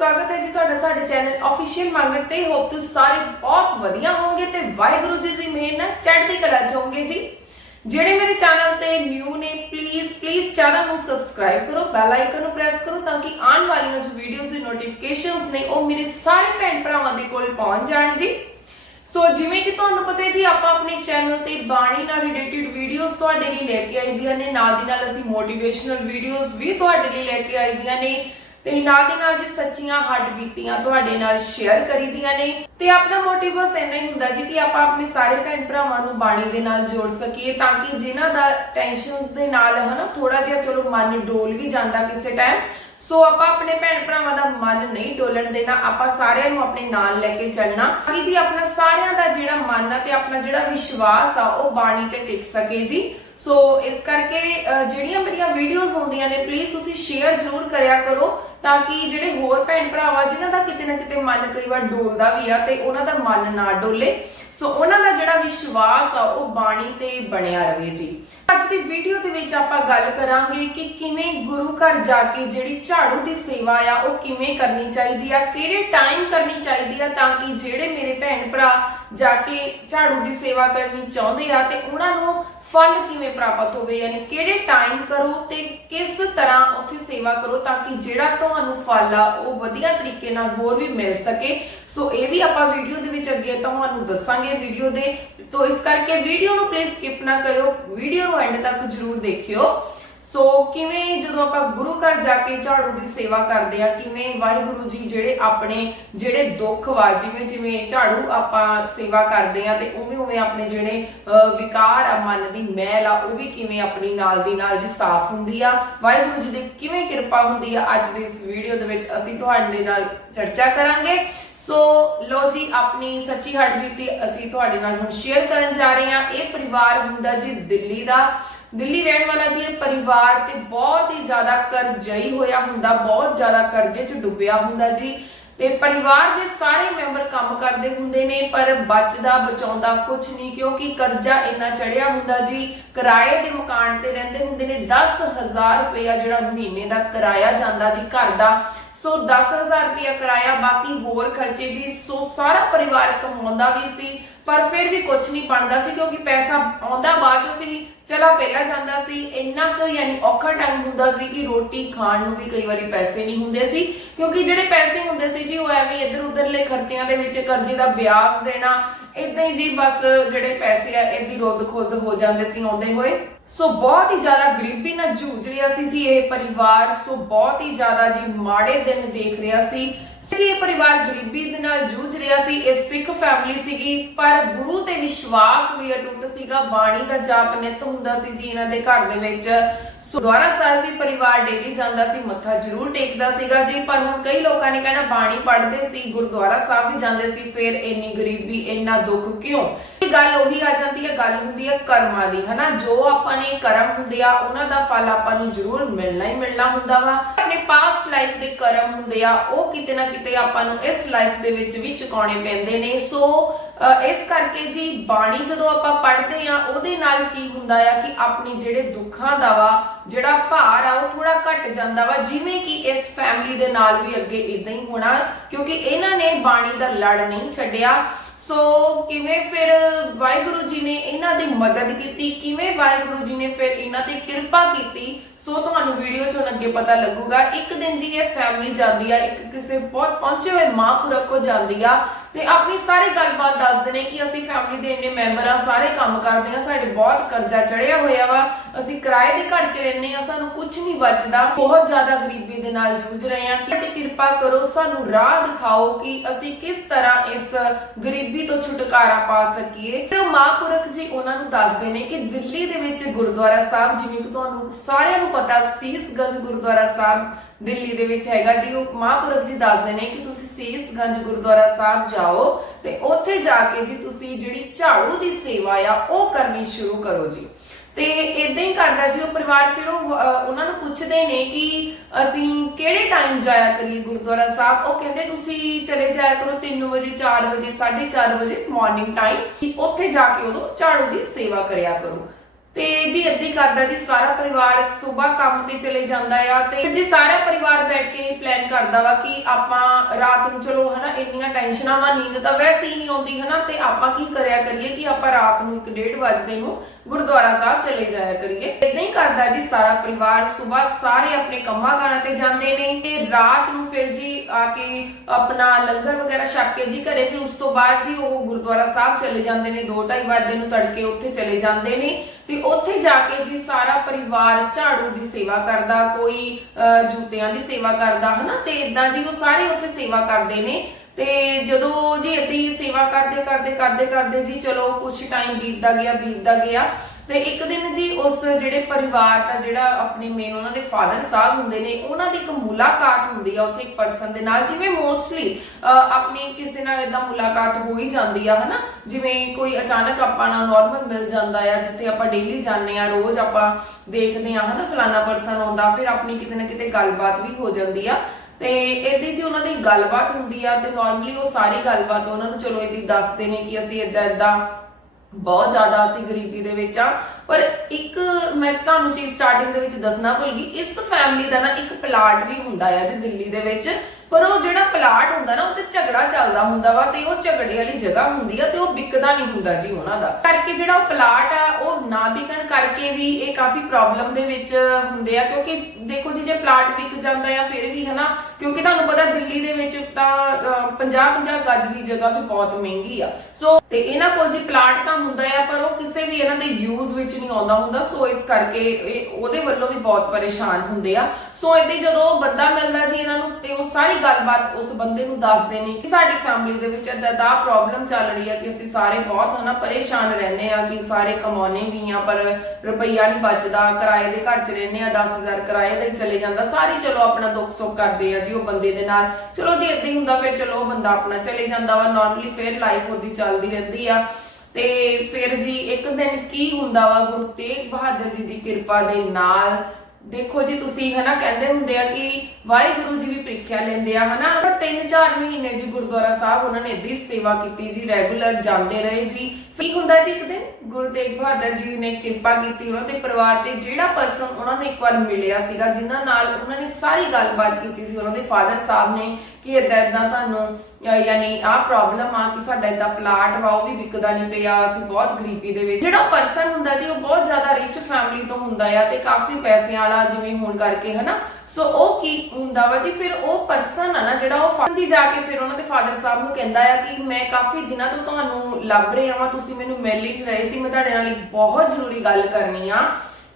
ਸਵਾਗਤ ਹੈ ਜੀ ਤੁਹਾਡਾ ਸਾਡੇ ਚੈਨਲ ਅਫੀਸ਼ੀਅਲ ਮੰਗਟ ਤੇ। ਹੋਪ ਤੁਸੀਂ ਸਾਰੇ ਬਹੁਤ ਵਧੀਆ ਹੋਵੋਗੇ ਤੇ ਵਾਹਿਗੁਰੂ ਜੀ ਦੀ ਮਿਹਰ ਨਾਲ ਚੜ੍ਹਦੀ ਕਲਾ ਚ ਹੋਵੋਗੇ ਜੀ। ਜਿਹੜੇ ਮੇਰੇ ਚੈਨਲ ਤੇ ਨਿਊ ਨੇ ਪਲੀਜ਼ ਪਲੀਜ਼ ਚੈਨਲ ਨੂੰ ਸਬਸਕ੍ਰਾਈਬ ਕਰੋ ਬੈਲ ਆਈਕਨ ਨੂੰ ਪ੍ਰੈਸ ਕਰੋ ਤਾਂ ਕਿ ਆਉਣ ਵਾਲੀਆਂ ਜੋ ਵੀਡੀਓਜ਼ ਦੀ ਨੋਟੀਫਿਕੇਸ਼ਨਸ ਨੇ, ਉਹ ਮੇਰੇ ਸਾਰੇ ਭੈਣ ਭਰਾਵਾਂ ਦੇ ਕੋਲ ਪਹੁੰਚ ਜਾਣ ਜੀ। ਸੋ ਜਿਵੇਂ ਕਿ ਤੁਹਾਨੂੰ ਪਤਾ ਹੈ ਜੀ, ਆਪਾਂ ਆਪਣੇ ਚੈਨਲ ਤੇ ਬਾਣੀ ਨਾਲ ਰਿਲੇਟਡ ਵੀਡੀਓਜ਼ ਤੁਹਾਡੇ ਲਈ ਲੈ ਕੇ ਆਈਆਂ ਨੇ। ਨਾਲ ਦੀ ਨਾਲ ਅਸੀਂ ਮੋਟੀਵੇਸ਼ਨਲ ਵੀਡੀਓਜ਼ ਵੀ ਤੁਹਾਡੇ ਲਈ ਲੈ ਕੇ ਆਈਆਂ ਨੇ। ਤੇ ਨਾਲ ਦੀ ਨਾਲ ਜੀ ਸੱਚੀਆਂ ਹੱਡ ਬੀਤੀਆਂ ਤੁਹਾਡੇ ਨਾਲ ਸ਼ੇਅਰ ਕਰੀਦੀਆਂ ਨੇ, ਤੇ ਆਪਣਾ ਮੋਟਿਵ ਬਸ ਇੰਨਾ ਹੀ ਹੁੰਦਾ ਜੀ ਕਿ ਆਪਾਂ ਆਪਣੇ ਸਾਰੇ ਭੈਣ ਭਰਾਵਾਂ ਨੂੰ ਬਾਣੀ ਦੇ ਨਾਲ ਜੋੜ ਸਕੀਏ ਤਾਂ ਕਿ ਜਿਨ੍ਹਾਂ ਦਾ ਟੈਨਸ਼ਨਸ ਦੇ ਨਾਲ ਹਨਾ ਥੋੜਾ ਜਿਹਾ ਚਲੋ ਮਨ ਡੋਲ ਵੀ ਜਾਂਦਾ ਕਿਸੇ ਟਾਈਮ ਸੋ ਆਪਾਂ ਆਪਣੇ ਭੈਣ ਭਰਾਵਾਂ ਦਾ ਮਨ ਨਹੀਂ ਡੋਲਣ ਦੇਣਾ, ਆਪਾਂ ਸਾਰਿਆਂ ਨੂੰ ਆਪਣੇ ਨਾਲ ਲੈ ਕੇ ਚੱਲਣਾ ਕਿ ਜੀ ਆਪਣਾ ਸਾਰਿਆਂ ਦਾ ਜਿਹੜਾ ਮਨ ਆ ਤੇ ਆਪਣਾ ਜਿਹੜਾ ਵਿਸ਼ਵਾਸ ਆ, ਉਹ ਬਾਣੀ ਤੇ ਟਿਕ ਸਕੇ ਜੀ। ਸੋ ਇਸ ਕਰਕੇ ਜਿਹੜੀਆਂ ਮੇਰੀਆਂ ਵੀਡੀਓਜ਼ ਹੁੰਦੀਆਂ ਨੇ ਪਲੀਜ਼ ਤੁਸੀਂ ਸ਼ੇਅਰ ਜ਼ਰੂਰ ਕਰਿਆ ਕਰੋ। ਤਾਂ ਕਿ ਜਿਹੜੇ ਹੋਰ ਭੈਣ ਭਰਾਵਾ, ਜਿਨ੍ਹਾਂ ਦਾ ਕਿਤੇ ਨਾ ਕਿਤੇ ਮਨ ਕਈ ਵਾਰ ਡੋਲਦਾ ਵੀ ਆ ਤੇ ਉਹਨਾਂ ਦਾ ਮਨ ਨਾ ਡੋਲੇ। ਸੋ ਉਹਨਾਂ ਦਾ ਜਿਹੜਾ ਵਿਸ਼ਵਾਸ ਆ, ਉਹ ਬਾਣੀ ਤੇ ਬਣਿਆ ਰਵੇ ਜੀ। ਅੱਜ ਦੀ ਵੀਡੀਓ ਦੇ ਵਿੱਚ ਆਪਾਂ ਗੱਲ ਕਰਾਂਗੇ ਕਿ ਕਿਵੇਂ ਗੁਰੂ ਘਰ ਜਾ ਕੇ ਜਿਹੜੀ ਝਾੜੂ ਦੀ ਸੇਵਾ ਆ, ਉਹ ਕਿਵੇਂ ਕਰਨੀ ਚਾਹੀਦੀ ਆ, ਕਿਹੜੇ ਟਾਈਮ ਕਰਨੀ ਚਾਹੀਦੀ ਆ ਤਾਂ ਕਿ ਜਿਹੜੇ ਮੇਰੇ ਭੈਣ ਭਰਾ ਜਾ ਕੇ ਝਾੜੂ ਦੀ ਸੇਵਾ ਕਰਨੀ ਚਾਹੁੰਦੇ ਆ ਤੇ ਉਹਨਾਂ ਨੂੰ ਫਲ ਕਿਵੇਂ ਪ੍ਰਾਪਤ ਹੋਵੇ, ਯਾਨੀ ਕਿਹੜੇ ਟਾਈਮ ਕਰੋ ਤੇ ਕਿਸ ਤਰ੍ਹਾਂ ਉੱਥੇ ਸੇਵਾ ਕਰੋ ਤਾਂ ਕਿ ਜਿਹੜਾ ਤੁਹਾਨੂੰ ਫਲ ਆ, ਉਹ ਵਧੀਆ ਤਰੀਕੇ ਨਾਲ ਹੋਰ ਵੀ ਮਿਲ ਸਕੇ। ਸੋ ਇਹ ਵੀ ਆਪਾਂ ਵੀਡੀਓ ਦੇ ਵਿੱਚ ਅੱਗੇ ਤੁਹਾਨੂੰ ਦੱਸਾਂਗੇ ਵੀਡੀਓ ਦੇ। ਤੋਂ, ਇਸ ਕਰਕੇ ਵੀਡੀਓ ਨੂੰ ਪਲੀਜ਼ ਸਕਿਪ ਨਾ ਕਰਿਓ। ਵੀਡੀਓ ਨੂੰ ਐਂਡ ਤੱਕ ਜਰੂਰ ਦੇਖਿਓ। ਸੋ ਕਿਵੇਂ ਜਦੋਂ ਆਪਾਂ ਗੁਰੂ ਘਰ ਜਾ ਕੇ ਝਾੜੂ ਦੀ ਸੇਵਾ ਕਰਦੇ ਆ ਕਿਵੇਂ ਵਾਹਿਗੁਰੂ ਜੀ ਜਿਹੜੇ ਆਪਣੇ ਜਿਹੜੇ ਦੁੱਖ ਵਾ, ਜਿਵੇਂ ਜਿਵੇਂ ਝਾੜੂ ਆਪਾਂ ਸੇਵਾ ਕਰਦੇ ਆ ਤੇ ਉਵੇਂ ਉਵੇਂ ਆਪਣੇ ਜਿਹੜੇ ਵਿਕਾਰ ਆ, ਮਨ ਦੀ ਮੈਲ ਆ, ਉਹ ਵੀ ਕਿਵੇਂ ਆਪਣੀ ਨਾਲ ਦੀ ਨਾਲ ਜੀ ਸਾਫ਼ ਹੁੰਦੀ ਆ। ਵਾਹਿਗੁਰੂ ਜੀ ਦੀ ਕਿਵੇਂ ਕਿਰਪਾ ਹੁੰਦੀ ਆ, ਅੱਜ ਦੀ ਇਸ ਵੀਡੀਓ ਦੇ ਵਿੱਚ ਅਸੀਂ ਤੁਹਾਡੇ ਨਾਲ ਚਰਚਾ ਕਰਾਂਗੇ। ਸੋ ਲੋ ਜੀ, ਆਪਣੀ ਸੱਚੀ ਹੱਡ ਅਸੀਂ ਤੁਹਾਡੇ ਨਾਲ ਹੁਣ ਸ਼ੇਅਰ ਕਰਨ ਜਾ ਰਹੇ ਹਾਂ। ਇਹ ਪਰਿਵਾਰ ਹੁੰਦਾ ਜੀ ਦਿੱਲੀ ਦਾ। ਦਿੱਲੀ ਰਹਿਣ ਵਾਲਾ ਜੀ, ਇਹ ਪਰਿਵਾਰ ਤੇ ਬਹੁਤ ਹੀ ਜ਼ਿਆਦਾ ਕਰਜ਼ਈ ਹੋਇਆ ਹੁੰਦਾ, ਬਹੁਤ ਜ਼ਿਆਦਾ ਕਰਜ਼ੇ 'ਚ ਡੁੱਬਿਆ ਹੁੰਦਾ ਜੀ। ਤੇ ਪਰਿਵਾਰ ਦੇ ਸਾਰੇ ਮੈਂਬਰ ਕੰਮ ਕਰਦੇ ਹੁੰਦੇ ਨੇ, ਪਰ ਬਚਦਾ, ਬਚਾਉਂਦਾ ਕੁਝ ਨਹੀਂ, ਕਿਉਂਕਿ ਕਰਜ਼ਾ ਇੰਨਾ ਚੜਿਆ ਹੁੰਦਾ ਜੀ। ਕਿਰਾਏ ਦੇ ਮਕਾਨ ਤੇ ਰਹਿੰਦੇ ਹੁੰਦੇ ਨੇ 10000 ਰੁਪਇਆ ਜਿਹੜਾ ਮਹੀਨੇ ਦਾ ਕਿਰਾਇਆ ਜਾਂਦਾ ਜੀ ਘਰ ਦਾ। ਸੋ 10000 ਰੁਪਇਆ ਕਿਰਾਇਆ, ਬਾਕੀ ਹੋਰ ਖਰਚੇ ਜੀ। ਸੋ ਸਾਰਾ ਪਰਿਵਾਰ ਕਮਾਉਂਦਾ ਵੀ ਸੀ, ਪਰ ਫਿਰ ਵੀ ਕੁਝ ਨਹੀਂ ਬਣਦਾ ਸੀ, ਕਿਉਂਕਿ ਪੈਸਾ ਆਉਂਦਾ ਬਾਅਦ ਚੋਂ ਸੀ, ਚਲਾ ਪਹਿਲਾਂ ਜਾਂਦਾ ਸੀ। ਇੰਨਾ ਕੁ ਯਾਨੀ ਔਖਾ ਟਾਈਮ ਹੁੰਦਾ ਸੀ ਕਿ ਰੋਟੀ ਖਾਣ ਨੂੰ ਵੀ ਕਈ ਵਾਰੀ ਪੈਸੇ ਨਹੀਂ ਹੁੰਦੇ ਸੀ, ਕਿਉਂਕਿ ਜਿਹੜੇ ਪੈਸੇ ਹੁੰਦੇ ਸੀ ਜੀ, ਉਹ ਐਵੇਂ ਇੱਧਰ ਉੱਧਰਲੇ ਖਰਚਿਆਂ ਦੇ ਵਿੱਚ ਕਰਜ਼ੇ ਦਾ ਵਿਆਜ ਦੇਣਾ ਇਦਾਂ ਹੀ ਜੀ ਬਸ ਜਿਹੜੇ ਪੈਸੇ ਆ, ਇਹਦੀ ਰੋਦ ਖੁਦ ਹੋ ਜਾਂਦੇ ਸੀ ਆਉਂਦੇ ਹੋਏ। ਸੋ ਬਹੁਤ ਹੀ ਜ਼ਿਆਦਾ ਗਰੀਬੀ ਨਾਲ ਜੂਝ ਰਿਹਾ ਸੀ ਜੀ ਇਹ ਪਰਿਵਾਰ, ਸੋ ਬਹੁਤ ਹੀ ਜ਼ਿਆਦਾ ਜੀ ਮਾੜੇ ਦਿਨ ਦੇਖ ਰਿਹਾ ਸੀ। ਜੀ ਇਹ ਪਰਿਵਾਰ ਗਰੀਬੀ ਦੇ ਨਾਲ ਜੂਝ ਰਿਹਾ ਸੀ, ਇਹ ਸਿੱਖ ਫੈਮਿਲੀ ਸੀਗੀ, ਪਰ ਗੁਰੂ ਤੇ ਵਿਸ਼ਵਾਸ ਵੀ ਅਟੁੱਟ ਸੀਗਾ, ਬਾਣੀ ਦਾ ਜਾਪ ਨਿਤ ਹੁੰਦਾ ਸੀ ਜੀ ਇਹਨਾਂ ਦੇ ਘਰ ਦੇ ਵਿੱਚ। ਸੋ ਦੁਆਰਾ ਸਾਹਿਬ ਵੀ ਪਰਿਵਾਰ ਡੇਲੀ ਜਾਂਦਾ ਸੀ, ਮੱਥਾ ਜ਼ਰੂਰ ਟੇਕਦਾ ਸੀਗਾ ਜੀ, ਪਰ ਹੁਣ ਕਈ ਲੋਕਾਂ ਨੇ ਕਹਿਣਾ ਬਾਣੀ ਪੜ੍ਹਦੇ ਸੀ, ਗੁਰਦੁਆਰਾ ਸਾਹਿਬ ਵੀ ਜਾਂਦੇ ਸੀ, ਫਿਰ ਇੰਨੀ ਗਰੀਬੀ, ਇੰਨਾ ਦੁੱਖ ਕਿਉਂ? ਇਹ ਗੱਲ ਉਹੀ ਅੱਜ ਗੱਲ ਹੁੰਦੀ ਹੈ ਕਰਮਾਂ ਦੀ, ਹਨਾ? ਜੋ ਆਪਾਂ ਨੇ ਕਰਮ ਹੁੰਦੇ ਆ, ਉਹਨਾਂ ਦਾ ਫਲ ਆਪਾਂ ਨੂੰ ਜ਼ਰੂਰ ਮਿਲਣਾ ਹੀ ਮਿਲਣਾ ਹੁੰਦਾ ਵਾ। ਆਪਣੇ ਪਾਸਟ ਲਾਈਫ ਦੇ ਕਰਮ ਹੁੰਦੇ ਆ, ਉਹ ਕਿਤੇ ਨਾ ਕਿਤੇ ਆਪਾਂ ਨੂੰ ਇਸ ਲਾਈਫ ਦੇ ਵਿੱਚ ਵੀ ਚੁਕਾਉਣੇ ਪੈਂਦੇ ਨੇ। ਸੋ ਇਸ ਕਰਕੇ ਜੀ ਬਾਣੀ ਜਦੋਂ ਆਪਾਂ ਪੜ੍ਹਦੇ ਆ, ਉਹਦੇ ਨਾਲ ਕੀ ਹੁੰਦਾ ਆ ਕਿ ਆਪਣੀ ਜਿਹੜੇ ਦੁੱਖਾਂ ਦਾ ਵਾ, ਜਿਹੜਾ ਭਾਰ ਆ, ਉਹ ਥੋੜਾ ਘਟ ਜਾਂਦਾ ਵਾ। ਜਿਵੇਂ ਕਿ ਇਸ ਫੈਮਿਲੀ ਦੇ ਨਾਲ ਵੀ ਅੱਗੇ ਇਦਾਂ ਹੀ ਹੋਣਾ, ਕਿਉਂਕਿ ਇਹਨਾਂ ਨੇ ਬਾਣੀ ਦਾ ਲੜ ਨਹੀਂ ਛੱਡਿਆ। ਸੋ ਕਿਵੇਂ ਫਿਰ ਵਾਹਿਗੁਰੂ ਜੀ ਨੇ ਇਹਨਾਂ ਦੀ ਮਦਦ ਕੀਤੀ? ਕਿਵੇਂ ਵਾਹਿਗੁਰੂ ਜੀ ਨੇ ਫਿਰ ਇਹਨਾਂ ਤੇ ਕਿਰਪਾ ਕੀਤੀ? ਸੋ ਤੁਹਾਨੂੰ ਵੀਡੀਓ 'ਚ ਅੱਗੇ ਪਤਾ ਲੱਗੂਗਾ, ਇੱਕ ਦਿਨ ਜੀ ਇਹ ਫੈਮਿਲੀ ਜਾਂਦੀ ਆ, ਇੱਕ ਕਿਸੇ ਬਹੁਤ ਪਹੁੰਚੇ ਹੋਏ ਮਹਾਂਪੁਰਖ ਕੋ ਜਾਂਦੀ ਆ ਤੇ ਆਪਣੀ ਸਾਰੀ ਗੱਲਬਾਤ ਦੱਸਦੇ ਨੇ ਕਿ ਅਸੀਂ ਫੈਮਿਲੀ ਦੇ ਇੰਨੇ ਮੈਂਬਰ ਆ, ਸਾਰੇ ਕੰਮ ਕਰਦੇ ਆ, ਸਾਡੇ ਬਹੁਤ ਕਰਜ਼ਾ ਚੜਿਆ ਹੋਇਆ ਵਾ, ਅਸੀਂ ਕਿਰਾਏ ਦੇ ਘਰ 'ਚ ਰਹਿੰਦੇ ਆ, ਸਾਨੂੰ ਕੁਝ ਨਹੀਂ ਬਚਦਾ, ਬਹੁਤ ਜ਼ਿਆਦਾ ਗਰੀਬੀ ਦੇ ਨਾਲ ਜੂਝ ਰਹੇ ਆ। ਤੇ ਕਿਰਪਾ ਕਰੋ, ਸਾਨੂੰ ਰਾਹ ਦਿਖਾਓ ਕਿ ਅਸੀਂ ਕਿਸ ਤਰ੍ਹਾਂ ਇਸ ਗਰੀਬੀ ਤੋਂ ਛੁਟਕਾਰਾ ਪਾ ਸਕੀਏ। ਫਿਰ ਉਹ ਜੀ ਉਹਨਾਂ ਨੂੰ ਦੱਸਦੇ ਨੇ ਕਿ ਦਿੱਲੀ ਦੇ ਵਿੱਚ ਗੁਰਦੁਆਰਾ ਸਾਹਿਬ, ਜਿਵੇਂ ਕਿ ਤੁਹਾਨੂੰ ਸਾਰਿਆਂ ਨੂੰ ਪਤਾ ਸੀਸਗੰਜ ਗੁਰਦੁਆਰਾ ਸਾਹਿਬ ਦਿੱਲੀ ਦੇ ਵਿੱਚ ਹੈਗਾ। ਜੀ, ਉਹ ਮਹਾਂਪੁਰਖ ਜੀ ਦੱਸਦੇ ਨੇ ਕਿ ਤੁਸੀਂ ਸੀਸਗੰਜ ਗੁਰਦੁਆਰਾ ਸਾਹਿਬ ਜਾਓ ਤੇ ਉੱਥੇ ਜਾ ਕੇ ਜੀ ਤੁਸੀਂ ਜਿਹੜੀ ਝਾੜੂ ਦੀ ਸੇਵਾ ਆ, ਉਹ ਕਰਨੀ ਸ਼ੁਰੂ ਕਰੋ ਜੀ। ਤੇ ਇਦਾਂ ਹੀ ਕਰਦਾ ਜੀ ਉਹ ਪਰਿਵਾਰ, ਫਿਰ ਉਹ ਉਹਨਾਂ ਨੂੰ ਪੁੱਛਦੇ ਨੇ ਕਿ ਅਸੀਂ ਕਿਹੜੇ ਟਾਈਮ ਜਾਇਆ ਕਰੀਏ ਗੁਰਦੁਆਰਾ ਸਾਹਿਬ? ਉਹ ਕਹਿੰਦੇ, ਤੁਸੀਂ ਚਲੇ ਜਾਇਆ ਕਰੋ 3 ਵਜੇ 4 ਵਜੇ 4:30 ਵਜੇ ਮਾਰਨਿੰਗ ਟਾਈਮ ਉੱਥੇ ਜਾ ਕੇ ਉਦੋਂ ਝਾੜੂ ਦੀ ਸੇਵਾ ਕਰਿਆ ਕਰੋ। ਤੇ ਜੀ ਅੱਧੀ ਕਰਦਾ ਜੀ, ਸਾਰਾ ਪਰਿਵਾਰ ਸਵੇਰ ਕੰਮ ਤੇ ਚਲੇ ਜਾਂਦਾ ਆ ਤੇ ਫਿਰ ਜੀ ਸਾਰਾ ਪਰਿਵਾਰ ਬੈਠ ਕੇ ਪਲਾਨ ਕਰਦਾ ਵਾ ਕਿ ਆਪਾਂ ਰਾਤ ਨੂੰ ਚਲੋ ਹਨਾ, ਇੰਨੀਆਂ ਟੈਨਸ਼ਨਾਂ ਵਾ, ਨੀਂਦ ਤਾਂ ਵੈਸੇ ਹੀ ਨਹੀਂ ਆਉਂਦੀ ਹਨਾ, ਤੇ ਆਪਾਂ ਕੀ ਕਰਿਆ ਕਰੀਏ ਕਿ ਆਪਾਂ ਰਾਤ ਨੂੰ 1:30 ਵਜੇ ਨੂੰ ਗੁਰਦੁਆਰਾ ਸਾਹਿਬ ਚਲੇ ਜਾਇਆ ਕਰੀਏ। ਇਦਾਂ ਹੀ ਕਰਦਾ ਜੀ ਸਾਰਾ ਪਰਿਵਾਰ ਸਵੇਰ ਸਾਰੇ ਆਪਣੇ ਕੰਮਾਂ ਕਾਰਾਂ ਤੇ ਜਾਂਦੇ ਨੇ ਤੇ ਰਾਤ ਨੂੰ ਫਿਰ ਜੀ ਆ ਕੇ ਆਪਣਾ ਲੰਗਰ ਵਗੈਰਾ ਛਕ ਕੇ ਜੀ ਘਰੇ, ਫਿਰ ਉਸ ਤੋਂ ਬਾਅਦ ਜੀ ਉਹ ਗੁਰਦੁਆਰਾ ਸਾਹਿਬ ਚਲੇ ਜਾਂਦੇ ਨੇ 2:30 ਵਜੇ ਨੂੰ ਤੜਕੇ ਉੱਥੇ ਚਲੇ ਜਾਂਦੇ ਨੇ। ਤੇ ਉੱਥੇ ਜਾ ਕੇ ਜੀ ਸਾਰਾ ਪਰਿਵਾਰ ਝਾੜੂ ਦੀ ਸੇਵਾ ਕਰਦਾ ਕੋਈ ਅਹ, ਜੁੱਤਿਆਂ ਦੀ ਸੇਵਾ ਕਰਦਾ ਹਨਾ? ਤੇ ਇਦਾਂ ਜੀ ਉਹ ਸਾਰੇ ਉੱਥੇ ਸੇਵਾ ਕਰਦੇ ਨੇ। ਤੇ ਜਦੋਂ ਜੀ ਏਦੀ ਸੇਵਾ ਕਰਦੇ ਕਰਦੇ ਕਰਦੇ ਕਰਦੇ ਜੀ ਚਲੋ ਕੁਝ ਟਾਈਮ ਬੀਤਦਾ ਗਿਆ ਬੀਤਦਾ ਗਿਆ। ਤੇ ਇੱਕ ਦਿਨ ਜੀ ਉਸ ਜਿਹੜੇ ਪਰਿਵਾਰ ਦਾ ਜਿਹੜਾ ਆਪਣੇ ਮੇਨ ਉਹਨਾਂ ਦੇ ਫਾਦਰ ਸਾਹਿਬ ਹੁੰਦੇ ਨੇ, ਉਹਨਾਂ ਦੀ ਇੱਕ ਮੁਲਾਕਾਤ ਹੁੰਦੀ ਆ ਉੱਥੇ ਇੱਕ ਪਰਸਨ ਦੇ ਨਾਲ, ਜਿਵੇਂ ਮੋਸਟਲੀ ਆਪਣੀ ਕਿਸੇ ਨਾਲ ਇਦਾਂ ਮੁਲਾਕਾਤ ਹੋ ਹੀ ਜਾਂਦੀ ਆ, ਹਨਾ? ਜਿਵੇਂ ਕੋਈ ਅਚਾਨਕ ਆਪਾਂ ਨਾਲ ਨਾਰਮਲ ਮਿਲ ਜਾਂਦਾ ਆ, ਜਿੱਥੇ ਆਪਾਂ ਡੇਲੀ ਜਾਂਦੇ ਆ, ਰੋਜ਼ ਆਪਾਂ ਦੇਖਦੇ ਆ, ਹਨਾ? ਫਲਾਣਾ ਪਰਸਨ ਆਉਂਦਾ, ਫਿਰ ਆਪਣੀ ਕਿਤੇ ਨਾ ਕਿਤੇ ਗੱਲਬਾਤ ਵੀ ਹੋ ਜਾਂਦੀ ਆ। ਤੇ ਇਹਦੀ ਜੀ ਉਹਨਾਂ ਦੀ ਗੱਲਬਾਤ ਹੁੰਦੀ ਆ, ਤੇ ਨਾਰਮਲੀ ਉਹ ਸਾਰੀ ਗੱਲਬਾਤ ਉਹਨਾਂ ਨੂੰ ਚਲੋ ਇਹਦੀ ਦੱਸਦੇ ਨੇ ਕਿ ਅਸੀਂ ਇਦਾਂ ਇਦਾਂ ਬਹੁਤ ਜ਼ਿਆਦਾ ਅਸੀਂ ਗਰੀਬੀ ਦੇ ਵਿੱਚ ਆ। ਪਰ ਇੱਕ ਮੈਂ ਤੁਹਾਨੂੰ ਚੀਜ਼ ਸਟਾਰਟਿੰਗ ਦੇ ਵਿੱਚ ਦੱਸਣਾ ਭੁੱਲ ਗਈ, ਇਸ ਫੈਮਿਲੀ ਦਾ ਨਾ ਇੱਕ ਪਲਾਟ ਵੀ ਹੁੰਦਾ ਆ ਜੀ ਦਿੱਲੀ ਦੇ ਵਿੱਚ। ਪਰ ਉਹ ਜਿਹੜਾ ਪਲਾਟ ਹੁੰਦਾ ਨਾ, ਉਹ ਤੇ ਝਗੜਾ ਚੱਲਦਾ ਹੁੰਦਾ ਵਾ ਤੇ ਉਹ ਝਗੜੇ ਵਾਲੀ ਜਗ੍ਹਾ ਹੁੰਦੀ ਆ ਤੇ ਉਹ ਵਿਕਦਾ ਨਹੀਂ ਹੁੰਦਾ ਜੀ ਉਹਨਾਂ ਦਾ। ਕਰਕੇ ਜਿਹੜਾ ਉਹ ਪਲਾਟ ਆ, ਉਹ ਨਾ ਵਿਕਣ ਕਰਕੇ ਵੀ ਇਹ ਕਾਫੀ ਪ੍ਰੋਬਲਮ ਦੇ ਵਿੱਚ ਹੁੰਦੇ ਆ, ਕਿਉਂਕਿ ਦੇਖੋ ਜੀ, ਜੇ ਪਲਾਟ ਵਿਕ ਜਾਂਦਾ ਆ, ਫਿਰ ਵੀ ਹਨਾ, ਕਿਉਂਕਿ ਤੁਹਾਨੂੰ ਪਤਾ ਦਿੱਲੀ ਦੇ ਵਿੱਚ ਤਾਂ 50 50 ਗੱਜ ਦੀ ਜਗ੍ਹਾ ਵੀ ਬਹੁਤ ਮਹਿੰਗੀ ਆ। ਸੋ ਤੇ ਇਹਨਾਂ ਕੋਲ ਜੀ ਪਲਾਟ ਤਾਂ ਹੁੰਦਾ ਆ, ਪਰ ਉਹ ਕਿਸੇ ਵੀ ਇਹਨਾਂ ਦੇ ਯੂਜ਼ ਵਿੱਚ ਨਹੀਂ ਆਉਂਦਾ ਹੁੰਦਾ ਸੋ ਇਸ ਕਰਕੇ ਇਹ ਉਹਦੇ ਵੱਲੋਂ ਵੀ ਬਹੁਤ ਪਰੇਸ਼ਾਨ ਹੁੰਦੇ ਆ। ਸੋ ਇਹਦੇ ਜਦੋਂ ਉਹ ਬੰਦਾ ਮਿਲਦਾ ਜੀ ਇਹਨਾਂ ਨੂੰ, ਤੇ ਉਹ ਸਾਰੀ ਗੱਲਬਾਤ ਉਸ ਬੰਦੇ ਨੂੰ ਦੱਸਦੇ ਨੇ ਕਿ ਸਾਡੀ ਫੈਮਿਲੀ ਦੇ ਵਿੱਚ ਏਦਾਂ ਦਾ ਪ੍ਰੋਬਲਮ ਚੱਲ ਰਹੀ ਆ ਕਿ ਅਸੀਂ ਸਾਰੇ ਬਹੁਤ ਹਨਾ ਪਰੇਸ਼ਾਨ ਰਹਿੰਦੇ ਆ ਕਿ ਸਾਰੇ ਕਮਾਉਣੇ ਵੀ ਆ ਪਰ ਰੁਪਈਆ ਨਹੀਂ ਬਚਦਾ, ਕਿਰਾਏ ਦੇ ਘਰ ਚ ਰਹਿੰਦੇ ਆ 10000 ਕਿਰਾਏ ਦਾ ਹੀ ਚਲੇ ਜਾਂਦਾ, ਸਾਰੇ ਚਲੋ ਆਪਣਾ ਦੁੱਖ ਸੁੱਖ ਕਰਦੇ ਆ ਜੀ ਉਹ ਬੰਦੇ ਦੇ ਨਾਲ। ਚਲੋ ਜੇ ਇਦਾਂ ਹੀ ਹੁੰਦਾ ਫਿਰ ਚਲੋ ਉਹ ਬੰਦਾ ਆਪਣਾ ਚਲੇ ਜਾਂਦਾ ਵਾ ਨਾਰਮਲੀ ਫਿਰ ਲਾਈਫ ਉਹਦੀ ਚੱਲਦੀ ਰਹਿੰਦੀ ਆ। ਤੇ ਫਿਰ ਜੀ ਇੱਕ ਦਿਨ ਕੀ ਹੁੰਦਾ ਵਾ, ਗੁਰੂ ਤੇਗ ਬਹਾਦਰ ਜੀ ਦੀ ਕਿਰਪਾ ਦੇ ਨਾਲ ਦੇਖੋ ਜੀ ਤੁਸੀਂ ਹਨਾ ਕਹਿੰਦੇ ਹੁੰਦੇ ਆ ਕਿ ਵਾਹਿਗੁਰੂ ਜੀ ਵੀ ਪ੍ਰੀਖਿਆ ਲੈਂਦੇ ਆ ਹਨਾ। ਪਰ 3-4 ਮਹੀਨੇ ਜੀ ਗੁਰਦੁਆਰਾ ਸਾਹਿਬ ਉਹਨਾਂ ਨੇ ਦੀ ਸੇਵਾ ਕੀਤੀ ਜੀ ਰੈਗੂਲਰ ਜਾਂਦੇ ਰਹੇ ਜੀ। ਫਿਰ ਹੁੰਦਾ ਜੀ ਇੱਕ ਦਿਨ? ਗੁਰੂ ਤੇਗ ਬਹਾਦਰ ਜੀ ਨੇ ਕਿਰਪਾ ਕੀਤੀ ਉਹਨਾਂ ਦੇ ਪਰਿਵਾਰ ਤੇ, ਜਿਹੜਾ ਪਰਸਨ ਉਹਨਾਂ ਨੂੰ ਇੱਕ ਵਾਰ ਮਿਲਿਆ ਸੀਗਾ, ਜਿਨ੍ਹਾਂ ਨਾਲ ਉਹਨਾਂ ਨੇ ਸਾਰੀ ਗੱਲਬਾਤ ਕੀਤੀ ਸੀ। ਉਹਨਾਂ ਦੇ ਫਾਦਰ ਸਾਹਿਬ ਨੇ ਕਿ ਇਦਾਂ ਇਦਾਂ ਸਾਨੂੰ, ਅਹ ਯਾਨੀ ਆਹ ਪ੍ਰੋਬਲਮ ਆ ਕਿ ਸਾਡਾ ਇਦਾਂ ਪਲਾਟ ਵਾ, ਉਹ ਵੀ ਵਿਕਦਾ ਨਹੀਂ ਪਿਆ, ਅਸੀਂ ਬਹੁਤ ਗਰੀਬੀ ਦੇ ਵਿੱਚ। ਜਿਹੜਾ ਪਰਸਨ ਹੁੰਦਾ ਜੀ, ਉਹ ਬਹੁਤ ਜ਼ਿਆਦਾ ਰਿਚ ਫੈਮਿਲੀ ਤੋਂ ਹੁੰਦਾ ਆ ਤੇ ਕਾਫੀ ਪੈਸਿਆਂ ਵਾਲਾ ਜਿਵੇਂ ਹੋਣ ਕਰਕੇ, ਹਨਾ? ਸੋ ਉਹ ਕੀ ਹੁੰਦਾ ਵਾ ਜੀ, ਫਿਰ ਉਹ ਪਰਸਨ ਆ ਨਾ ਜਿਹੜਾ ਉਹ ਫਾਦਰ ਜੀ ਜਾ ਕੇ ਫਿਰ ਉਹਨਾਂ ਦੇ ਫਾਦਰ ਸਾਹਿਬ ਨੂੰ ਕਹਿੰਦਾ ਆ ਕਿ ਮੈਂ ਕਾਫੀ ਦਿਨਾਂ ਤੋਂ ਤੁਹਾਨੂੰ ਲੱਭ ਰਿਹਾ ਵਾਂ, ਤੁਸੀਂ ਮੈਨੂੰ ਮਿਲ ਹੀ ਨਹੀਂ ਰਹੇ ਸੀ, ਮੈਂ ਤੁਹਾਡੇ ਨਾਲ ਇੱਕ ਬਹੁਤ ਜ਼ਰੂਰੀ ਗੱਲ ਕਰਨੀ ਆ।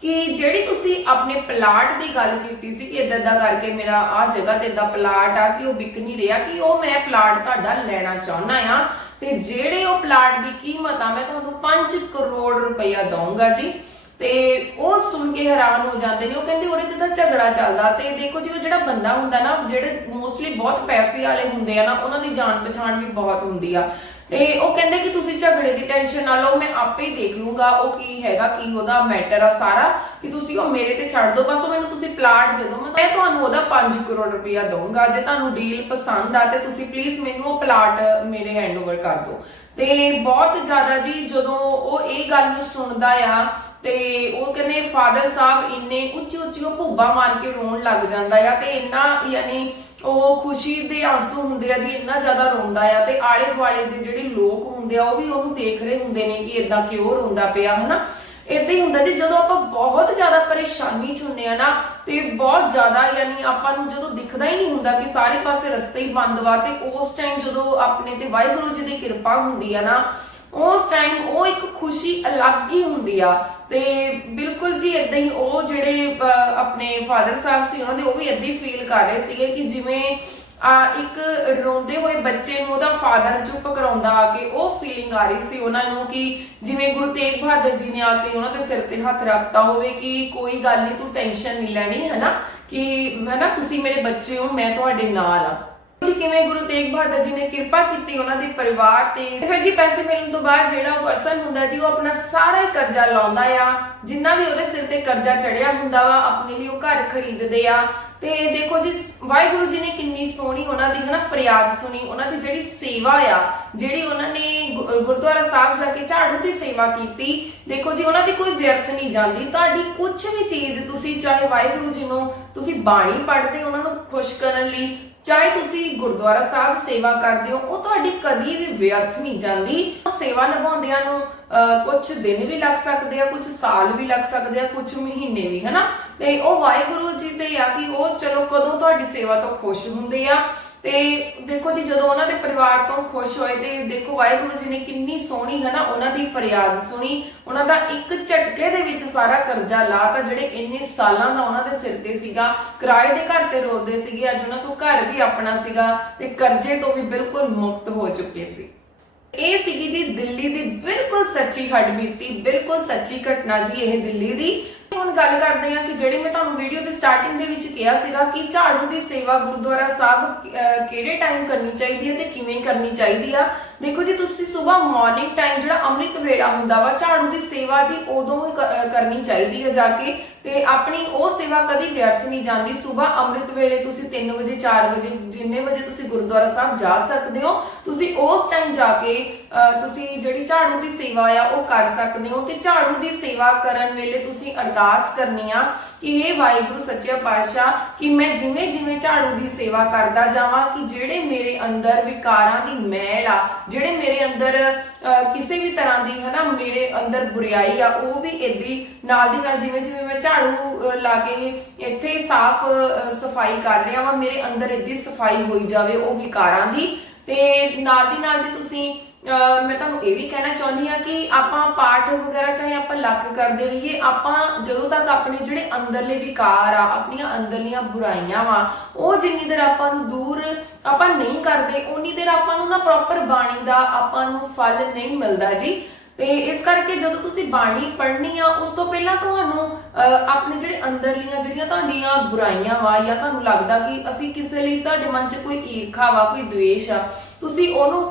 ਕਿ ਜਿਹੜੀ ਤੁਸੀਂ ਆਪਣੇ ਪਲਾਟ ਦੀ ਗੱਲ ਕੀਤੀ ਸੀ ਕਿ ਇਦਾਂ ਇਦਾਂ ਕਰਕੇ ਮੇਰਾ ਆ ਜਗ੍ਹਾ ਤੇ ਇਦਾਂ ਪਲਾਟ ਆ, ਕਿ ਉਹ ਵਿਕ ਨਹੀਂ ਰਿਹਾ, ਕਿ ਉਹ ਮੈਂ ਪਲਾਟ ਤੁਹਾਡਾ ਲੈਣਾ ਚਾਹੁੰਦਾ ਆ। ਤੇ ਜਿਹੜੇ ਉਹ ਪਲਾਟ ਦੀ ਕੀਮਤ ਆ, ਮੈਂ ਤੁਹਾਨੂੰ 5 ਕਰੋੜ ਰੁਪਇਆ ਦਊਂਗਾ ਜੀ। ਤੇ ਉਹ ਸੁਣ ਕੇ ਹੈਰਾਨ ਹੋ ਜਾਂਦੇ ਨੇ, ਉਹ ਕਹਿੰਦੇ ਉਹਦੇ ਤੇ ਤਾਂ ਝਗੜਾ ਚੱਲਦਾ। ਤੇ ਦੇਖੋ ਜੀ, ਉਹ ਜਿਹੜਾ ਬੰਦਾ ਹੁੰਦਾ ਨਾ, ਜਿਹੜੇ ਮੋਸਟਲੀ ਬਹੁਤ ਪੈਸੇ ਵਾਲੇ ਹੁੰਦੇ ਆ ਨਾ, ਉਹਨਾਂ ਦੀ ਜਾਣ ਪਛਾਣ ਵੀ ਬਹੁਤ ਹੁੰਦੀ ਆ। ਤੇ ਉਹ ਕਹਿੰਦੇ ਕਿ ਤੁਸੀਂ ਝਗੜੇ ਦੀ ਟੈਨਸ਼ਨ ਨਾ ਲਓ, ਮੈਂ ਆਪੇ ਹੀ ਦੇਖ ਲੂੰਗਾ ਉਹ ਕੀ ਹੈਗਾ, ਕੀ ਉਹਦਾ ਮੈਟਰ ਆ ਸਾਰਾ, ਕਿ ਤੁਸੀਂ ਉਹ ਮੇਰੇ ਤੇ ਛੱਡ ਦਿਓ ਬਸ ਉਹ ਮੈਨੂੰ ਤੁਸੀਂ ਪਲਾਟ ਦੇ ਦਿਓ ਮੈਂ ਤੁਹਾਨੂੰ ਉਹਦਾ 5 ਕਰੋੜ ਰੁਪਇਆ ਦਊਂਗਾ, ਜੇ ਤੁਹਾਨੂੰ ਡੀਲ ਪਸੰਦ ਆ, ਤੇ ਤੁਸੀਂ ਪਲੀਜ਼ ਮੈਨੂੰ ਉਹ ਪਲਾਟ ਮੇਰੇ ਹੈਂਡਓਵਰ ਕਰ ਦਿਓ ਤੇ ਬਹੁਤ ਜ਼ਿਆਦਾ ਜੀ, ਜਦੋਂ ਉਹ ਇਹ ਗੱਲ ਨੂੰ ਸੁਣਦਾ ਆ, ਤੇ ਉਹ ਕਹਿੰਦੇ ਫਾਦਰ ਸਾਹਿਬ, ਇੰਨੇ ਉੱਚੀ ਉੱਚੀ ਉਹ ਭੁੱਬਾ ਮਾਰ ਕੇ ਰੋਣ ਲੱਗ ਜਾਂਦਾ ਆ, ਤੇ ਇੰਨਾ ਯਾਨੀ ਉਹ ਖੁਸ਼ੀ ਦੇ ਆਂਸੂ ਹੁੰਦੇ ਆ ਜੀ, ਇੰਨਾ ਜ਼ਿਆਦਾ ਰੋਂਦਾ ਆ ਤੇ ਆਲੇ ਦੁਆਲੇ ਦੇ ਜਿਹੜੇ ਲੋਕ ਹੁੰਦੇ ਆ, ਉਹ ਵੀ ਉਹਨੂੰ ਦੇਖ ਰਹੇ ਹੁੰਦੇ ਨੇ ਕਿ ਇਦਾਂ ਕਿਉਂ ਰੋਂਦਾ ਪਿਆ, ਹਨਾ? ਇਦਾਂ ਹੀ ਹੁੰਦਾ ਜੀ, ਜਦੋਂ ਆਪਾਂ ਬਹੁਤ ਜ਼ਿਆਦਾ ਪਰੇਸ਼ਾਨੀ ਚ ਹੁੰਨੇ ਆ ਨਾ, ਤੇ ਬਹੁਤ ਜ਼ਿਆਦਾ ਯਾਨੀ ਆਪਾਂ ਨੂੰ ਜਦੋਂ ਦਿਖਦਾ ਹੀ ਨਹੀਂ ਹੁੰਦਾ ਕਿ ਸਾਰੇ ਪਾਸੇ ਰਸਤੇ ਹੀ ਬੰਦ ਵਾ, ਤੇ ਉਸ ਟਾਈਮ ਜਦੋਂ ਆਪਣੇ ਤੇ ਵਾਹਿਗੁਰੂ ਜੀ ਦੀ ਕਿਰਪਾ ਹੁੰਦੀ ਆ ਨਾ ਉਸ ਟਾਈਮ ਉਹ ਇੱਕ ਖੁਸ਼ੀ ਅਲੱਗ ਹੀ ਹੁੰਦੀ ਆ। ਤੇ ਬਿਲਕੁਲ ਜੀ ਇਦਾਂ ਹੀ ਉਹ ਜਿਹੜੇ ਆਪਣੇ ਫਾਦਰ ਸਾਹਿਬ ਸੀ, ਉਹਨਾਂ ਦੇ ਉਹ ਵੀ ਇਦਾਂ ਫੀਲ ਕਰ ਰਹੇ ਸੀਗੇ ਕਿ ਜਿਵੇਂ, ਆ, ਇੱਕ ਰੋਂਦੇ ਹੋਏ ਬੱਚੇ ਨੂੰ ਉਹਦਾ ਫਾਦਰ ਚੁੱਪ ਕਰਾਉਂਦਾ ਆ ਕੇ ਉਹ ਫੀਲਿੰਗ ਆ ਰਹੀ ਸੀ ਉਹਨਾਂ ਨੂੰ ਕਿ ਜਿਵੇਂ ਗੁਰੂ ਤੇਗ ਬਹਾਦਰ ਜੀ ਨੇ ਆ ਕੇ ਉਹਨਾਂ ਦੇ ਸਿਰ ਤੇ ਹੱਥ ਰੱਖਤਾ ਹੋਵੇ ਕਿ ਕੋਈ ਗੱਲ ਨਹੀਂ ਤੂੰ ਟੈਨਸ਼ਨ ਨਹੀਂ ਲੈਣੀ ਹੈ ਨਾ ਕਿ ਹੈ ਨਾ ਤੁਸੀਂ ਮੇਰੇ ਬੱਚੇ ਹੋ, ਮੈਂ ਤੁਹਾਡੇ ਨਾਲ ਆ। ਜੀ, ਕਿਵੇਂ ਗੁਰੂ ਤੇਗ ਬਹਾਦਰ ਜੀ ਨੇ ਕਿਰਪਾ ਕੀਤੀ ਉਹਨਾਂ ਦੇ ਪਰਿਵਾਰ ਤੇ? ਤੇ ਫਿਰ ਜੀ ਪੈਸੇ ਮਿਲਣ ਤੋਂ ਬਾਅਦ ਜਿਹੜਾ ਪਰਸਨ ਹੁੰਦਾ ਜੀ, ਉਹ ਆਪਣਾ ਸਾਰਾ ਹੀ ਕਰਜ਼ਾ ਲਾਉਂਦਾ ਆ। ਜਿੰਨਾ ਵੀ ਉਹਦੇ ਸਿਰ ਤੇ ਕਰਜ਼ਾ ਚੜਿਆ ਹੁੰਦਾ ਵਾ, ਆਪਣੇ ਲਈ ਉਹ ਘਰ ਖਰੀਦਦੇ ਆ। ਤੇ ਦੇਖੋ ਜੀ, ਵਾਹਿਗੁਰੂ ਜੀ ਨੇ ਕਿੰਨੀ ਸੋਹਣੀ ਉਹਨਾਂ ਦੀ ਹਨਾ ਫਰਿਆਦ ਸੁਣੀ। ਉਹਨਾਂ ਦੀ ਜਿਹੜੀ ਸੇਵਾ ਆ, ਜਿਹੜੀ ਉਹਨਾਂ ਨੇ ਗੁ- ਗੁਰਦੁਆਰਾ ਸਾਹਿਬ ਜਾ ਕੇ ਝਾੜੂ ਦੀ ਸੇਵਾ ਕੀਤੀ, ਦੇਖੋ ਜੀ, ਉਹਨਾਂ ਦੀ ਕੋਈ ਵਿਅਰਥ ਨਹੀਂ ਜਾਂਦੀ। ਤੁਹਾਡੀ ਕੁਝ ਵੀ ਚੀਜ਼ ਤੁਸੀਂ, ਚਾਹੇ ਵਾਹਿਗੁਰੂ ਜੀ ਨੂੰ ਤੁਸੀਂ ਬਾਣੀ ਪੜ੍ਹਦੇ ਹੋ ਉਹਨਾਂ ਨੂੰ ਖੁਸ਼ ਕਰਨ ਲਈ ਚਾਹੇ ਤੁਸੀਂ ਗੁਰਦੁਆਰਾ ਸਾਹਿਬ ਸੇਵਾ ਕਰਦੇ ਹੋ, ਉਹ ਤੁਹਾਡੀ ਕਦੀ ਵੀ ਵਿਅਰਥ ਨਹੀਂ ਜਾਂਦੀ। ਉਹ ਸੇਵਾ ਨਿਭਾਉਂਦਿਆਂ ਨੂੰ ਕੁਝ ਦਿਨ ਵੀ ਲੱਗ ਸਕਦੇ ਆ ਕੁਝ ਸਾਲ ਵੀ ਲੱਗ ਸਕਦੇ ਆ ਕੁਝ ਮਹੀਨੇ ਵੀ, ਹਨਾ? ਤੇ ਉਹ ਵਾਹਿਗੁਰੂ ਜੀ ਤੇ ਆ ਕਿ ਉਹ ਚਲੋ ਕਦੋਂ ਤੁਹਾਡੀ ਸੇਵਾ ਤੋਂ ਖੁਸ਼ ਹੁੰਦੇ ਆ। ਤੇ ਦੇਖੋ ਜੀ, ਜਦੋਂ ਉਹਨਾਂ ਦੇ ਪਰਿਵਾਰ ਤੋਂ ਖੁਸ਼ ਹੋਏ ਤੇ ਦੇਖੋ ਵਾਹਿਗੁਰੂ ਜੀ ਨੇ ਕਿੰਨੀ ਸੋਹਣੀ ਹੈ ਨਾ ਉਹਨਾਂ ਦੀ ਫਰਿਆਦ ਸੁਣੀ, ਉਹਨਾਂ ਦਾ ਇੱਕ ਝਟਕੇ ਦੇ ਵਿੱਚ ਸਾਰਾ ਕਰਜ਼ਾ ਲਾਤਾ, ਜਿਹੜੇ ਇੰਨੇ ਸਾਲਾਂ ਦਾ ਉਹਨਾਂ ਦੇ ਸਿਰ ਤੇ ਸੀਗਾ, ਕਿਰਾਏ ਦੇ ਘਰ ਤੇ ਰੋਦੇ ਸੀਗੇ, ਅੱਜ ਉਹਨਾਂ ਕੋਲ ਘਰ ਵੀ ਆਪਣਾ ਸੀਗਾ ਤੇ ਕਰਜ਼ੇ ਤੋਂ ਵੀ ਬਿਲਕੁਲ ਮੁਕਤ ਹੋ ਚੁੱਕੇ ਸੀ। ਇਹ ਸੀਗੀ ਜੀ ਦਿੱਲੀ ਦੀ ਬਿਲਕੁਲ ਸੱਚੀ ਹੱਡਬੀਤੀ, ਬਿਲਕੁਲ ਸੱਚੀ ਘਟਨਾ ਜੀ ਇਹ ਦਿੱਲੀ ਦੀ। ਹੁਣ ਗੱਲ ਕਰਦੇ ਹਾਂ ਕਿ ਜਿਹੜੀ ਮੈਂ ਤੁਹਾਨੂੰ ਵੀਡੀਓ ਦੇ ਸਟਾਰਟਿੰਗ ਦੇ ਵਿੱਚ ਕਿਹਾ ਸੀਗਾ ਕਿ ਝਾੜੂ ਦੀ ਸੇਵਾ ਗੁਰਦੁਆਰਾ ਸਾਹਿਬ ਅਹ, ਕਿਹੜੇ ਟਾਈਮ ਕਰਨੀ ਚਾਹੀਦੀ ਹੈ ਤੇ ਕਿਵੇਂ ਕਰਨੀ ਚਾਹੀਦੀ ਆ? ਦੇਖੋ ਜੀ, ਤੁਸੀਂ ਸਵੇਰ ਮਾਰਨਿੰਗ ਟਾਈਮ ਜਿਹੜਾ ਅੰਮ੍ਰਿਤ ਵੇਲਾ ਹੁੰਦਾ ਵਾ, ਝਾੜੂ ਦੀ ਸੇਵਾ ਜੀ ਉਦੋਂ ਹੀ ਕਰਨੀ ਚਾਹੀਦੀ ਹੈ ਜਾ ਕੇ ਤੇ ਆਪਣੀ ਉਹ ਸੇਵਾ ਕਦੀ ਵਿਅਰਥ ਨਹੀਂ ਜਾਂਦੀ। ਸਵੇਰ ਅੰਮ੍ਰਿਤ ਵੇਲੇ ਤੁਸੀਂ 3 ਵਜੇ 4 ਵਜੇ, ਜਿੰਨੇ ਵਜੇ ਤੁਸੀਂ ਗੁਰਦੁਆਰਾ ਸਾਹਿਬ ਜਾ ਸਕਦੇ ਹੋ, ਤੁਸੀਂ ਉਸ ਟਾਈਮ ਜਾ ਕੇ ਤੁਸੀਂ ਜਿਹੜੀ ਝਾੜੂ ਦੀ ਸੇਵਾ ਆ ਉਹ ਕਰ ਸਕਦੇ ਹੋ ਤੇ ਝਾੜੂ ਦੀ ਸੇਵਾ ਕਰਨ ਵੇਲੇ ਤੁਸੀਂ ਅਰਦਾਸ ਕਰਨੀ ਆ ਇਹ ਵਾਹਿਗੁਰੂ, ਸੱਚੇ ਪਾਤਸ਼ਾਹ, ਕਿ ਮੈਂ ਜਿਵੇਂ ਜਿਵੇਂ ਝਾੜੂ ਦੀ ਸੇਵਾ ਕਰਦਾ ਜਾਵਾਂ, ਕਿ ਜਿਹੜੇ ਮੇਰੇ ਅੰਦਰ ਵਿਕਾਰਾਂ ਦੀ ਮੈਲ ਆ, ਜਿਹੜੇ ਮੇਰੇ ਅੰਦਰ ਕਿਸੇ ਵੀ ਤਰ੍ਹਾਂ ਦੀ, ਹਨਾ, ਮੇਰੇ ਅੰਦਰ ਬੁਰੀਾਈ ਆ, ਉਹ ਵੀ ਇਦਾਂ ਨਾਲ ਦੀ ਨਾਲ ਜਿਵੇਂ ਜਿਵੇਂ ਮੈਂ ਝਾੜੂ ਲਾ ਕੇ ਇੱਥੇ ਸਾਫ਼ ਸਫ਼ਾਈ ਕਰ ਰਿਹਾ ਵਾਂ, ਮੇਰੇ ਅੰਦਰ ਇਦਾਂ ਸਫ਼ਾਈ ਹੋਈ ਜਾਵੇ ਉਹ ਵਿਕਾਰਾਂ ਦੀ। ਤੇ ਨਾਲ ਦੀ ਨਾਲ ਜੇ ਤੁਸੀਂ ਮੈਂ ਤੁਹਾਨੂੰ ਇਹ ਵੀ ਕਹਿਣਾ ਚਾਹੁੰਦੀ ਆ ਕਿ ਆਪਾਂ ਪਾਠ ਵਗੈਰਾ ਚਾਹੇ ਆਪਾਂ ਲੱਕ ਕਰਦੇ ਰਹੀਏ, ਆਪਾਂ ਜਦੋਂ ਤੱਕ ਆਪਣੇ ਜਿਹੜੇ ਅੰਦਰਲੇ ਵਿਕਾਰ ਆ, ਆਪਣੀਆਂ ਅੰਦਰਲੀਆਂ ਬੁਰਾਈਆਂ ਵਾ, ਉਹ ਜਿੰਨੀ ਦੇਰ ਆਪਾਂ ਨੂੰ ਦੂਰ ਆਪਾਂ ਨਹੀਂ ਕਰਦੇ ਉਨੀ ਦੇਰ ਆਪਾਂ ਨੂੰ ਨਾ ਪ੍ਰੋਪਰ ਬਾਣੀ ਦਾ ਆਪਾਂ ਨੂੰ ਫਲ ਨਹੀਂ ਮਿਲਦਾ ਜੀ। ਤੇ ਇਸ ਕਰਕੇ ਜਦੋਂ ਤੁਸੀਂ ਬਾਣੀ ਪੜ੍ਹਨੀ ਆ, ਉਸ ਤੋਂ ਪਹਿਲਾਂ ਤੁਹਾਨੂੰ ਆਪਣੇ ਜਿਹੜੇ ਅੰਦਰਲੀਆਂ ਜਿਹੜੀਆਂ ਤੁਹਾਡੀਆਂ ਬੁਰਾਈਆਂ ਵਾ ਜਾਂ ਤੁਹਾਨੂੰ ਲੱਗਦਾ ਕਿ ਅਸੀਂ ਕਿਸੇ ਲਈ ਤੁਹਾਡੇ ਮਨ 'ਚ ਕੋਈ ਈਰਖਾ ਵਾ, ਕੋਈ ਦੁੇਸ਼ ਆ ਤੁਸੀਂ ਉਹਨੂੰ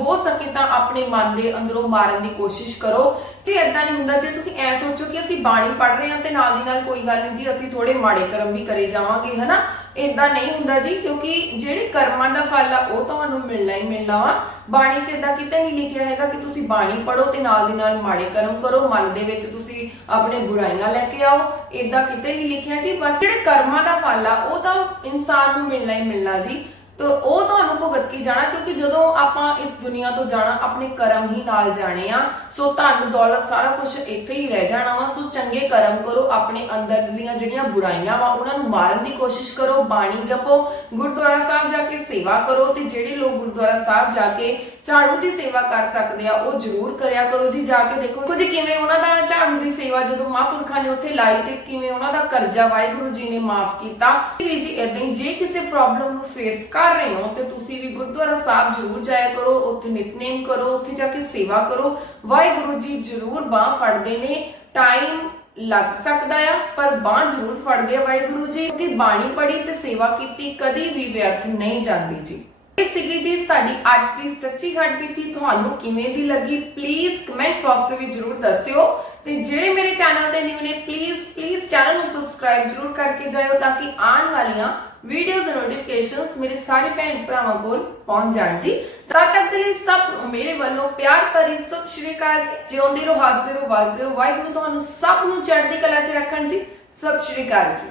ਹੋ ਸਕੇ ਤਾਂ ਆਪਣੇ ਮਨ ਦੇ ਅੰਦਰੋਂ ਮਾਰਨ ਦੀ ਕੋਸ਼ਿਸ਼ ਕਰੋ। ਤੇ ਇਦਾਂ ਨਹੀਂ ਹੁੰਦਾ, ਜੇ ਤੁਸੀਂ ਐ ਸੋਚੋ ਕਿ ਅਸੀਂ ਬਾਣੀ ਪੜ੍ਹ ਰਹੇ ਹਾਂ ਤੇ ਨਾਲ ਦੀ ਨਾਲ ਕੋਈ ਗੱਲ ਨਹੀਂ ਜੀ, ਅਸੀਂ ਥੋੜੇ ਮਾੜੇ ਕਰਮ ਵੀ ਕਰੇ ਜਾਵਾਂਗੇ, ਹਨਾ? ਇਦਾਂ ਨਹੀਂ ਹੁੰਦਾ ਜੀ, ਕਿਉਂਕਿ ਜਿਹੜੇ ਕਰਮਾਂ ਦਾ ਫਲ ਆ, ਉਹ ਤੁਹਾਨੂੰ ਮਿਲਣਾ ਹੀ ਮਿਲਣਾ ਵਾ। ਬਾਣੀ 'ਚ ਇਦਾਂ ਕਿਤੇ ਨਹੀਂ ਲਿਖਿਆ ਹੈਗਾ ਕਿ ਤੁਸੀਂ ਬਾਣੀ ਪੜੋ ਤੇ ਨਾਲ ਦੀ ਨਾਲ ਮਾੜੇ ਕਰਮ ਕਰੋ, ਮਨ ਦੇ ਵਿੱਚ ਤੁਸੀਂ ਆਪਣੇ ਬੁਰਾਈਆਂ ਲੈ ਕੇ ਆਓ। ਇਦਾਂ ਕਿਤੇ ਨਹੀਂ ਲਿਖਿਆ ਜੀ, ਬਸ ਜਿਹੜੇ ਕਰਮਾਂ ਦਾ ਫਲ ਆ, ਉਹ ਤਾਂ ਇਨਸਾਨ ਨੂੰ ਮਿਲਣਾ ਹੀ ਮਿਲਣਾ ਜੀ। ਤੋ ਉਹ ਤੁਹਾਨੂੰ ਭੁਗਤ ਕੇ ਜਾਣਾ, ਕਿਉਂਕਿ ਜਦੋਂ ਆਪਾਂ ਇਸ ਦੁਨੀਆ ਤੋਂ ਜਾਣਾ, ਆਪਣੇ ਕਰਮ ਹੀ ਨਾਲ ਜਾਣੇ ਆ। ਸੋ ਧਨ, ਦੌਲਤ ਸਾਰਾ ਕੁਝ ਇੱਥੇ ਹੀ ਰਹਿ ਜਾਣਾ ਵਾ। ਸੋ ਚੰਗੇ ਕਰਮ ਕਰੋ, ਆਪਣੇ ਅੰਦਰ ਦੀਆਂ ਜਿਹੜੀਆਂ ਬੁਰਾਈਆਂ ਵਾ, ਉਹਨਾਂ ਨੂੰ ਮਾਰਨ ਦੀ ਕੋਸ਼ਿਸ਼ ਕਰੋ, ਬਾਣੀ ਜਪੋ, ਗੁਰਦੁਆਰਾ ਸਾਹਿਬ ਜਾ ਕੇ ਸੇਵਾ ਕਰੋ ਤੇ ਜਿਹੜੇ ਲੋਕ ਗੁਰਦੁਆਰਾ ਸਾਹਿਬ ਜਾ ਕੇ ਝਾੜੂ ਦੀ ਸੇਵਾ ਕਰ ਸਕਦੇ ਆ, ਉਹ ਜ਼ਰੂਰ ਕਰਿਆ ਕਰੋ ਜੀ, ਜਾ ਕੇ ਦੇਖੋ। ਕੁਝ ਕਿਵੇਂ ਉਹਨਾਂ ਦਾ ਝਾੜੂ ਦੀ ਸੇਵਾ ਜਦੋਂ ਮਹਾਂਪੁਰਖਾਂ ਨੇ ਉੱਥੇ ਲਾਈ ਤੇ ਕਿਵੇਂ ਉਹਨਾਂ ਦਾ ਕਰਜ਼ਾ ਵਾਹਿਗੁਰੂ ਜੀ ਨੇ ਮਾਫ ਕੀਤਾ। ਵੀ ਜੀ ਇਦਾਂ ਹੀ ਜੇ ਕਿਸੇ ਪ੍ਰੋਬਲਮ ਨੂੰ ਫੇਸ ਕਰ ਰਹੇ ਹੋ, ਤੇ ਤੁਸੀਂ ਵੀ ਗੁਰਦੁਆਰਾ ਸਾਹਿਬ ਜ਼ਰੂਰ ਜਾਇਆ ਕਰੋ, ਉੱਥੇ ਨਿਤਨੇਮ ਕਰੋ, ਉੱਥੇ ਜਾ ਕੇ ਸੇਵਾ ਕਰੋ। ਵਾਹਿਗੁਰੂ ਜੀ ਜ਼ਰੂਰ ਬਾਹ ਫੜਦੇ ਨੇ ਟਾਈਮ ਲੱਗ ਸਕਦਾ ਆ, ਪਰ ਬਾਹ ਜ਼ਰੂਰ ਫੜਦੇ ਆ ਵਾਹਿਗੁਰੂ ਜੀ, ਕਿਉਂਕਿ ਬਾਣੀ ਪੜ੍ਹੀ ਤੇ ਸੇਵਾ ਕੀਤੀ ਕਦੀ ਵੀ ਵਿਅਰਥ ਨਹੀਂ ਜਾਂਦੀ ਜੀ। ਇਹ ਸੀਗੀ ਜੀ ਸਾਡੀ ਅੱਜ ਦੀ ਸੱਚੀ ਹੱਡਬੀਤੀ ਤੁਹਾਨੂੰ ਕਿਵੇਂ ਦੀ ਲੱਗੀ? ਪਲੀਜ਼ ਕਮੈਂਟ ਬਾਕਸ ਵਿੱਚ ਜਰੂਰ ਦੱਸਿਓ। ਤੇ ਜਿਹੜੇ ਮੇਰੇ ਚੈਨਲ ਤੇ ਨਿਊ ਨੇ ਪਲੀਜ਼ ਪਲੀਜ਼ ਚੈਨਲ ਨੂੰ ਸਬਸਕ੍ਰਾਈਬ ਜਰੂਰ ਕਰਕੇ ਜਾਇਓ ਤਾਂ ਕਿ ਆਉਣ ਵਾਲੀਆਂ ਵੀਡੀਓਜ਼ ਦੇ ਨੋਟੀਫਿਕੇਸ਼ਨਸ ਮੇਰੇ ਸਾਰੇ ਭੈਣ ਭਰਾਵਾਂ ਕੋਲ ਪਹੁੰਚ ਜਾਣ ਜੀ। ਤਦ ਤੱਕ ਦੇ ਲਈ ਸਭ ਨੂੰ ਮੇਰੇ ਵੱਲੋਂ ਪਿਆਰ ਭਰੀ ਸਤਿ ਸ਼੍ਰੀ ਅਕਾਲ ਜੀ। ਜਿਉਂਦੇ ਰਹੋ, ਹੱਸਦੇ ਰਹੋ ਵੱਸਦੇ ਰਹੋ। ਵਾਹਿਗੁਰੂ ਤੁਹਾਨੂੰ ਸਭ ਨੂੰ ਚੜ੍ਹਦੀ ਕਲਾ 'ਚ ਰੱਖਣ ਜੀ। ਸਤਿ ਸ਼੍ਰੀ ਅਕਾਲ ਜੀ।